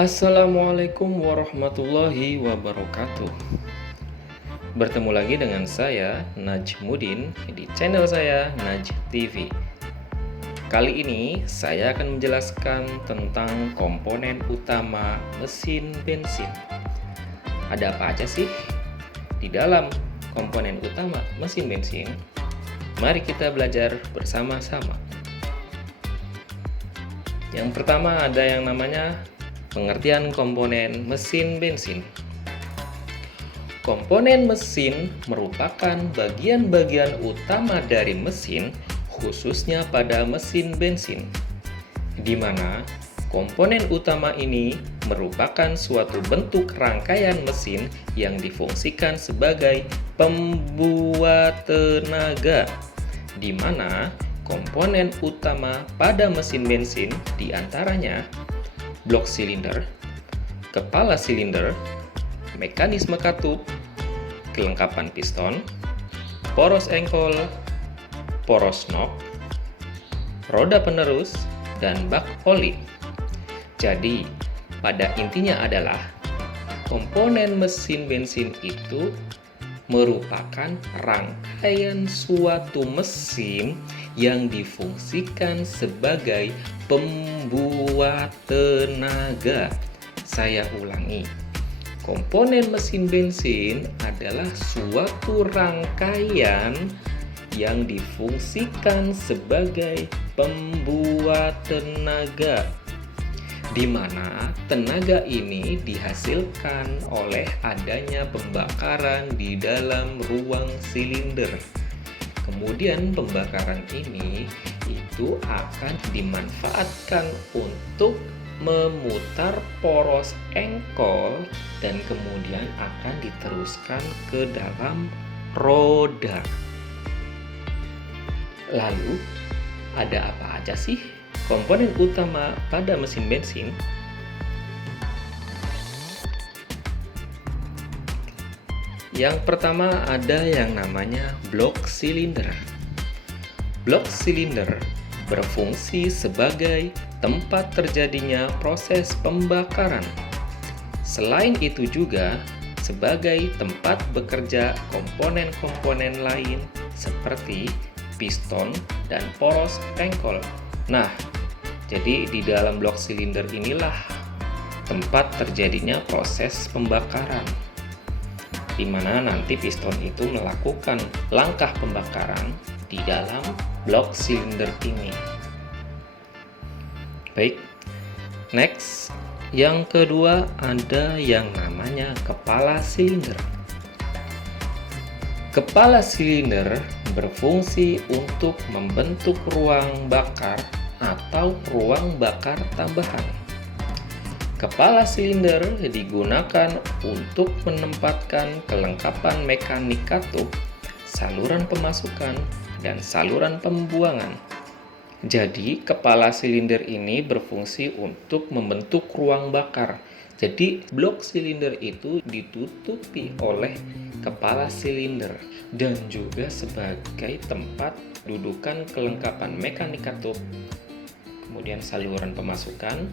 Assalamualaikum warahmatullahi wabarakatuh. Bertemu lagi dengan saya Najmuddin di channel saya Naj TV. Kali ini saya akan menjelaskan tentang komponen utama mesin bensin. Ada apa aja sih di dalam komponen utama mesin bensin? Mari kita belajar bersama-sama. Yang pertama ada yang namanya pengertian komponen mesin bensin. Komponen mesin merupakan bagian-bagian utama dari mesin, khususnya pada mesin bensin, di mana komponen utama ini merupakan suatu bentuk rangkaian mesin yang difungsikan sebagai pembuat tenaga, di mana komponen utama pada mesin bensin diantaranya blok silinder, kepala silinder, mekanisme katup, kelengkapan piston, poros engkol, poros nok, roda penerus, dan bak oli. Jadi, pada intinya adalah komponen mesin bensin itu merupakan rangkaian suatu mesin yang difungsikan sebagai pembuat tenaga. Saya ulangi, komponen mesin bensin adalah suatu rangkaian yang difungsikan sebagai pembuat tenaga, di mana tenaga ini dihasilkan oleh adanya pembakaran di dalam ruang silinder. Kemudian pembakaran ini itu akan dimanfaatkan untuk memutar poros engkol dan kemudian akan diteruskan ke dalam roda. Lalu, ada apa aja sih komponen utama pada mesin bensin? Yang pertama ada yang namanya blok silinder. Blok silinder berfungsi sebagai tempat terjadinya proses pembakaran. Selain itu juga sebagai tempat bekerja komponen-komponen lain seperti piston dan poros engkol. Nah, jadi di dalam blok silinder inilah tempat terjadinya proses pembakaran, di mana nanti piston itu melakukan langkah pembakaran di dalam blok silinder ini. Baik, next. Yang kedua ada yang namanya kepala silinder. Kepala silinder berfungsi untuk membentuk ruang bakar atau ruang bakar tambahan. Kepala silinder digunakan untuk menempatkan kelengkapan mekanik katup, saluran pemasukan, dan saluran pembuangan. Jadi, kepala silinder ini berfungsi untuk membentuk ruang bakar. Jadi, blok silinder itu ditutupi oleh kepala silinder dan juga sebagai tempat dudukan kelengkapan mekanik katup, kemudian saluran pemasukan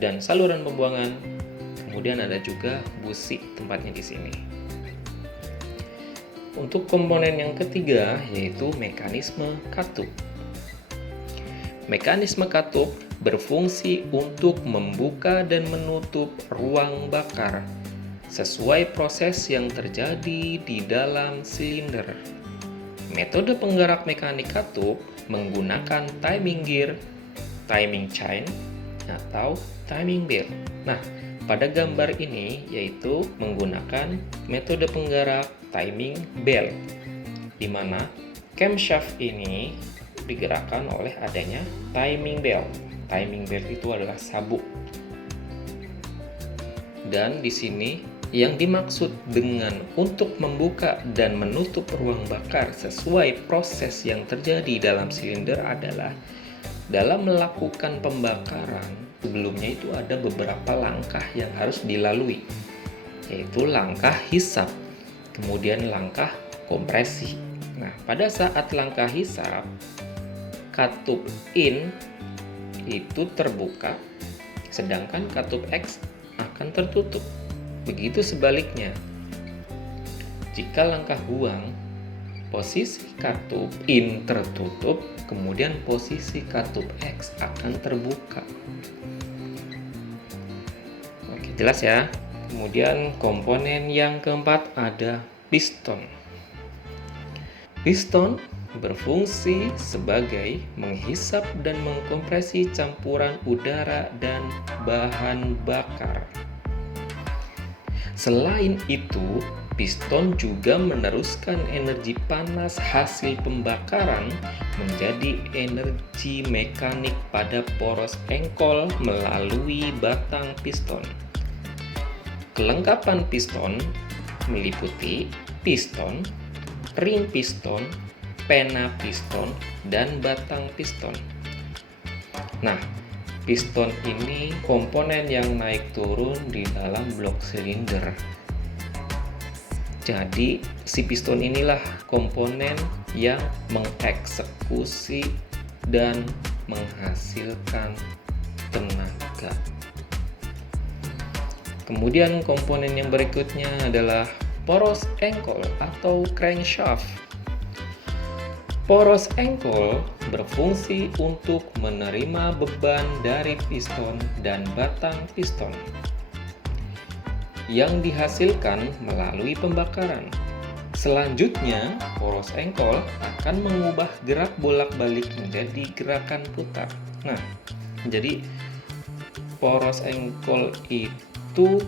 dan saluran pembuangan. Kemudian ada juga busi tempatnya di sini. Untuk komponen yang ketiga yaitu mekanisme katup. Mekanisme katup berfungsi untuk membuka dan menutup ruang bakar sesuai proses yang terjadi di dalam silinder. Metode penggerak mekanik katup menggunakan timing gear, timing chain, atau timing belt. Nah, pada gambar ini yaitu menggunakan metode penggerak timing belt, di mana camshaft ini digerakkan oleh adanya timing belt. Timing belt itu adalah sabuk. Dan di sini yang dimaksud dengan untuk membuka dan menutup ruang bakar sesuai proses yang terjadi dalam silinder adalah dalam melakukan pembakaran. Sebelumnya itu ada beberapa langkah yang harus dilalui, yaitu langkah hisap, kemudian langkah kompresi. Nah, pada saat langkah hisap, katup in itu terbuka, sedangkan katup X akan tertutup. Begitu sebaliknya. Jika langkah buang, posisi katup in tertutup, kemudian posisi katup X akan terbuka. Oke, jelas ya. Kemudian komponen yang keempat ada piston. Piston berfungsi sebagai menghisap dan mengkompresi campuran udara dan bahan bakar. Selain itu, piston juga meneruskan energi panas hasil pembakaran menjadi energi mekanik pada poros engkol melalui batang piston. Kelengkapan piston meliputi piston, ring piston, pena piston, dan batang piston. Nah, piston ini komponen yang naik turun di dalam blok silinder. Jadi, si piston inilah komponen yang mengeksekusi dan menghasilkan tenaga. Kemudian komponen yang berikutnya adalah poros engkol atau crankshaft. Poros engkol berfungsi untuk menerima beban dari piston dan batang piston yang dihasilkan melalui pembakaran. Selanjutnya, poros engkol akan mengubah gerak bolak-balik menjadi gerakan putar. Nah, jadi poros engkol itu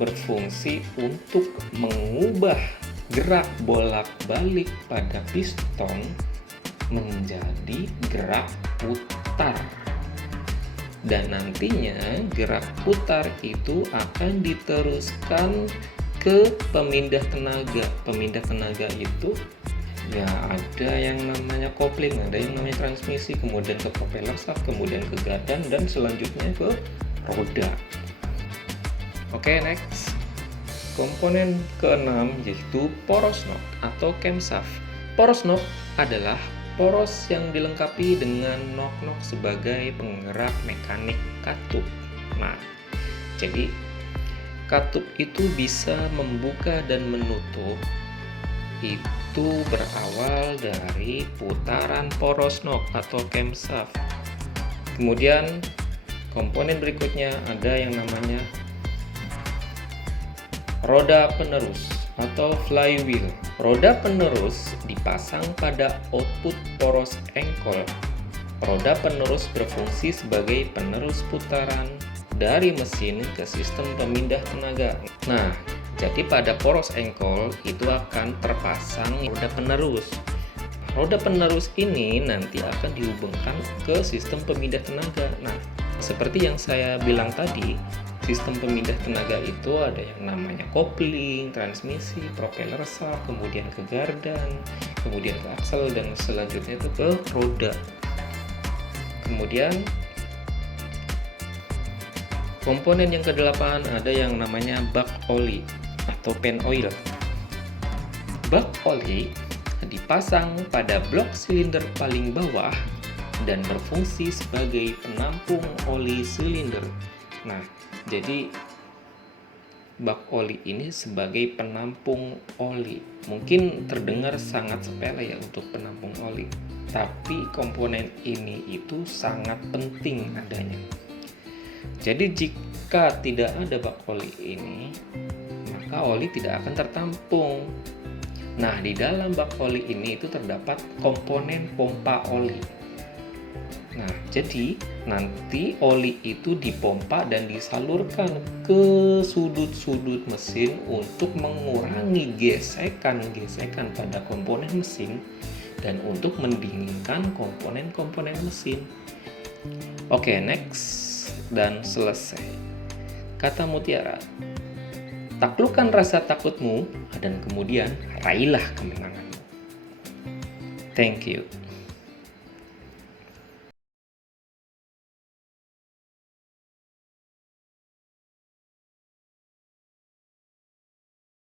berfungsi untuk mengubah gerak bolak-balik pada piston menjadi gerak putar. Dan nantinya gerak putar itu akan diteruskan ke pemindah tenaga. Pemindah tenaga itu ya ada yang namanya kopling, ada yang namanya transmisi, kemudian ke propeller shaft, kemudian ke gardan, dan selanjutnya ke roda. Oke, next. Komponen keenam yaitu poros knob atau camshaft. Poros knob adalah poros yang dilengkapi dengan nok-nok sebagai penggerak mekanik katup. Nah, jadi katup itu bisa membuka dan menutup. Itu berawal dari putaran poros knob atau camshaft. Kemudian komponen berikutnya ada yang namanya roda penerus atau flywheel. Roda penerus dipasang pada output poros engkol. Roda penerus berfungsi sebagai penerus putaran dari mesin ke sistem pemindah tenaga. Nah, jadi pada poros engkol itu akan terpasang roda penerus. Roda penerus ini nanti akan dihubungkan ke sistem pemindah tenaga. Nah, seperti yang saya bilang tadi, sistem pemindah tenaga itu ada yang namanya kopling, transmisi, propeller shaft, kemudian ke gardan, kemudian ke aksel, dan selanjutnya itu ke roda. Kemudian komponen yang ke-8 ada yang namanya bak oli atau pen oil. Bak oli dipasang pada blok silinder paling bawah dan berfungsi sebagai penampung oli silinder. Nah, jadi bak oli ini sebagai penampung oli. Mungkin terdengar sangat sepele ya untuk penampung oli, tapi komponen ini itu sangat penting adanya. Jadi jika tidak ada bak oli ini, maka oli tidak akan tertampung. Nah, di dalam bak oli ini itu terdapat komponen pompa oli. Nah, jadi nanti oli itu dipompa dan disalurkan ke sudut-sudut mesin untuk mengurangi gesekan-gesekan pada komponen mesin dan untuk mendinginkan komponen-komponen mesin. Oke, next dan selesai. Kata mutiara, taklukkan rasa takutmu dan kemudian raihlah kemenanganmu. Thank you.